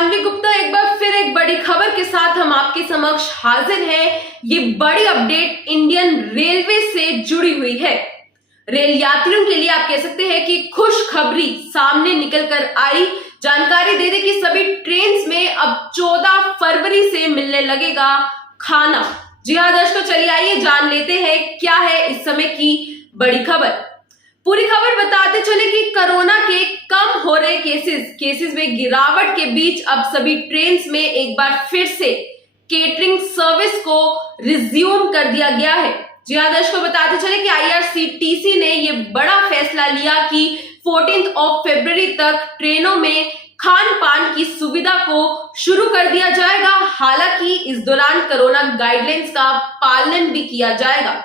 जानवी गुप्ता एक बार फिर एक बड़ी खबर के साथ हम आपके समक्ष हाजिर हैं। ये बड़ी अपडेट इंडियन रेलवे से जुड़ी हुई है। रेल यात्रियों के लिए आप कह सकते हैं कि खुशखबरी सामने निकल कर आई। जानकारी दे दें कि सभी ट्रेन में अब 14 फरवरी से मिलने लगेगा खाना। जी हाँ दर्शकों, चलिए आइए जान लेते हैं क्या है इस समय की बड़ी खबर। पूरी खबर बताते चले कि कोरोना के कम हो रहे केसेस में गिरावट के बीच अब सभी ट्रेन में एक बार फिर से केटरिंग सर्विस को रिज्यूम कर दिया गया है। जी हाँ दर्शकों, बताते चले कि IRCTC ने ये बड़ा फैसला लिया कि 14 फरवरी तक ट्रेनों में खान पान की सुविधा को शुरू कर दिया जाएगा। हालांकि इस दौरान कोरोना गाइडलाइंस का पालन भी किया जाएगा।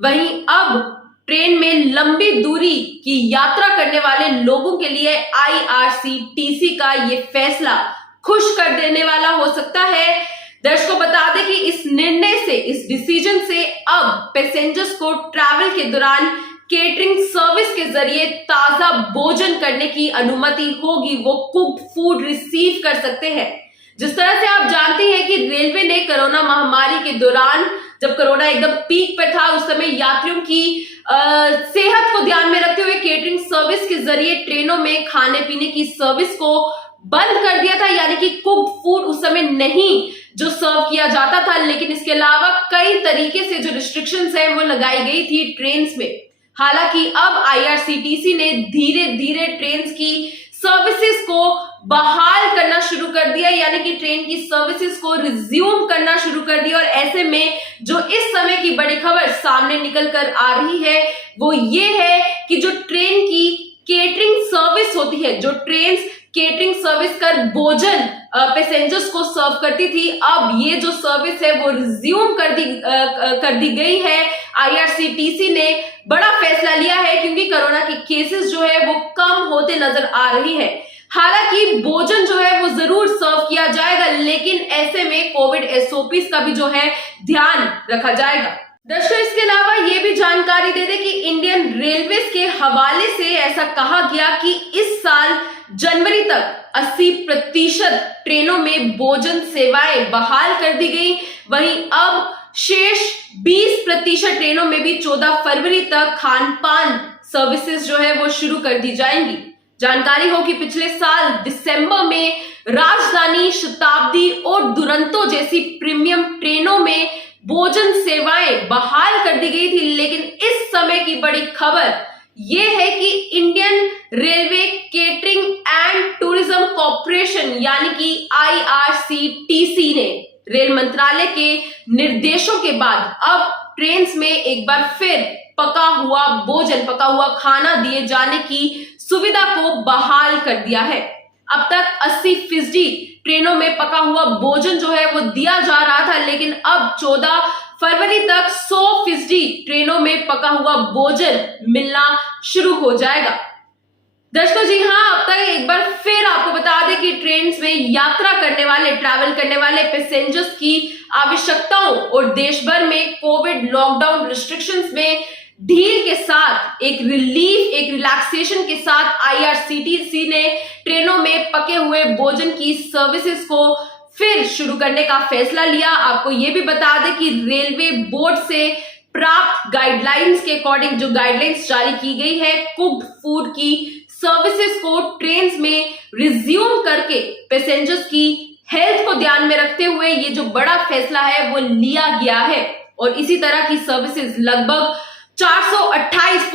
वहीं अब ट्रेन में लंबी दूरी की यात्रा करने वाले लोगों के लिए IRCTC का ये फैसला खुश कर देने वाला हो सकता है। दर्शकों बता दें कि इस निर्णय से, इस डिसीजन से अब पैसेंजर्स को ट्रैवल के दौरान केटरिंग सर्विस के जरिए ताजा भोजन करने की अनुमति होगी। वो कुक्ड फूड रिसीव कर सकते हैं। जिस तरह से आप जानते हैं कि रेलवे ने कोरोना महामारी के दौरान, जब कोरोना एकदम पीक पर था, उस समय यात्रियों की सेहत को ध्यान में रखते हुए केटरिंग सर्विस के जरिए ट्रेनों में खाने पीने की सर्विस को बंद कर दिया था। यानी कि कुक्ड फूड उस समय नहीं जो सर्व किया जाता था, लेकिन इसके अलावा कई तरीके से जो रिस्ट्रिक्शंस है वो लगाई गई थी ट्रेन में। हालांकि अब IRCTC ने धीरे धीरे ट्रेन की सर्विसेज को बहाल करना शुरू कर दिया, यानी कि ट्रेन की सर्विसेज को रिज्यूम करना शुरू कर दिया। और ऐसे में जो इस समय की बड़ी खबर सामने निकल कर आ रही है वो ये है कि जो ट्रेन की केटरिंग सर्विस होती है, जो ट्रेन केटरिंग सर्विस कर भोजन पैसेंजर्स को सर्व करती थी, अब ये जो सर्विस है वो रिज्यूम कर दी गई है। IRCTC ने बड़ा फैसला लिया है क्योंकि कोरोना के केसेस जो है वो कम होते नजर आ रही है। हालांकि भोजन जो है वो जरूर सर्व किया जाएगा, लेकिन ऐसे में कोविड SOPs का भी जो है ध्यान रखा जाएगा। दर्शकों इसके अलावा ये भी जानकारी दे दें कि इंडियन रेलवेज के हवाले से ऐसा कहा गया कि इस साल जनवरी तक 80% ट्रेनों में भोजन सेवाएं बहाल कर दी गई। वहीं अब शेष 20% ट्रेनों में भी 14 फरवरी तक खान पान सर्विसेज जो है वो शुरू कर दी जाएंगी। जानकारी हो कि पिछले साल दिसंबर में राजधानी, शताब्दी और दुरंतो जैसी प्रीमियम ट्रेनों में भोजन सेवाएं बहाल कर दी गई थी, लेकिन इस समय की बड़ी खबर यह है कि Indian railway catering and tourism corporation यानी कि IRCTC ने रेल मंत्रालय के निर्देशों के बाद अब ट्रेन में एक बार फिर पका हुआ भोजन, पका हुआ खाना दिए जाने की सुविधा को बहाल कर दिया है। अब तक 80% ट्रेनों में पका हुआ भोजन जो है वो दिया जा रहा था, लेकिन अब 14 फरवरी तक 100% ट्रेनों में पका हुआ भोजन मिलना शुरू हो जाएगा। दर्शकों जी हाँ, अब तक एक बार फिर आपको बता दें कि ट्रेन में यात्रा करने वाले, ट्रैवल करने वाले पैसेंजर्स की आवश्यकताओं और देश भर में कोविड लॉकडाउन रिस्ट्रिक्शंस में ढील के साथ एक रिलीफ, एक रिलैक्सेशन के साथ IRCTC ने ट्रेनों में पके हुए भोजन की सर्विसेज को फिर शुरू करने का फैसला लिया। आपको ये भी बता दें कि रेलवे बोर्ड से प्राप्त गाइडलाइंस के अकॉर्डिंग जो गाइडलाइंस जारी की गई है, कुक्ड फूड की सर्विसेज को ट्रेन में रिज्यूम करके पैसेंजर्स की हेल्थ को ध्यान में रखते हुए ये जो बड़ा फैसला है वो लिया गया है। और इसी तरह की सर्विसेज लगभग 428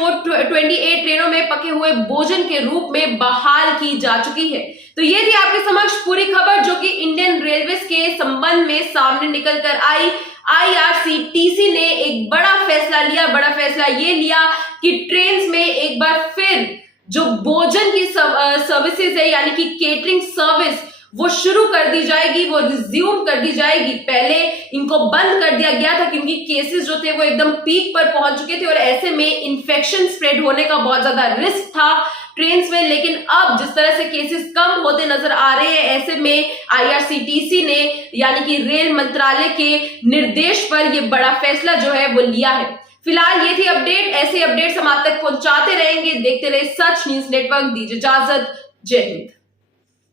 ट्रेनों में पके हुए भोजन के रूप में बहाल की जा चुकी है। तो ये थी आपके समक्ष पूरी खबर जो कि इंडियन रेलवेज के संबंध में सामने निकल कर आई। IRCTC ने एक बड़ा फैसला लिया। बड़ा फैसला ये लिया कि ट्रेन में एक बार फिर जो भोजन की सर्विसेज है यानी कि केटरिंग सर्विस वो शुरू कर दी जाएगी, वो रिज्यूम कर दी जाएगी। पहले इनको बंद कर दिया गया था क्योंकि केसेस जो थे वो एकदम पीक पर पहुंच चुके थे और ऐसे में इन्फेक्शन स्प्रेड होने का बहुत ज्यादा रिस्क था ट्रेन में। लेकिन अब जिस तरह से केसेस कम होते नजर आ रहे हैं, ऐसे में IRCTC ने यानी कि रेल मंत्रालय के निर्देश पर यह बड़ा फैसला जो है वो लिया है। फिलहाल ये थी अपडेट। ऐसे अपडेट्स हम आप तक पहुंचाते रहेंगे। देखते रहे सच न्यूज नेटवर्क। दीजिए इजाजत। जय हिंद।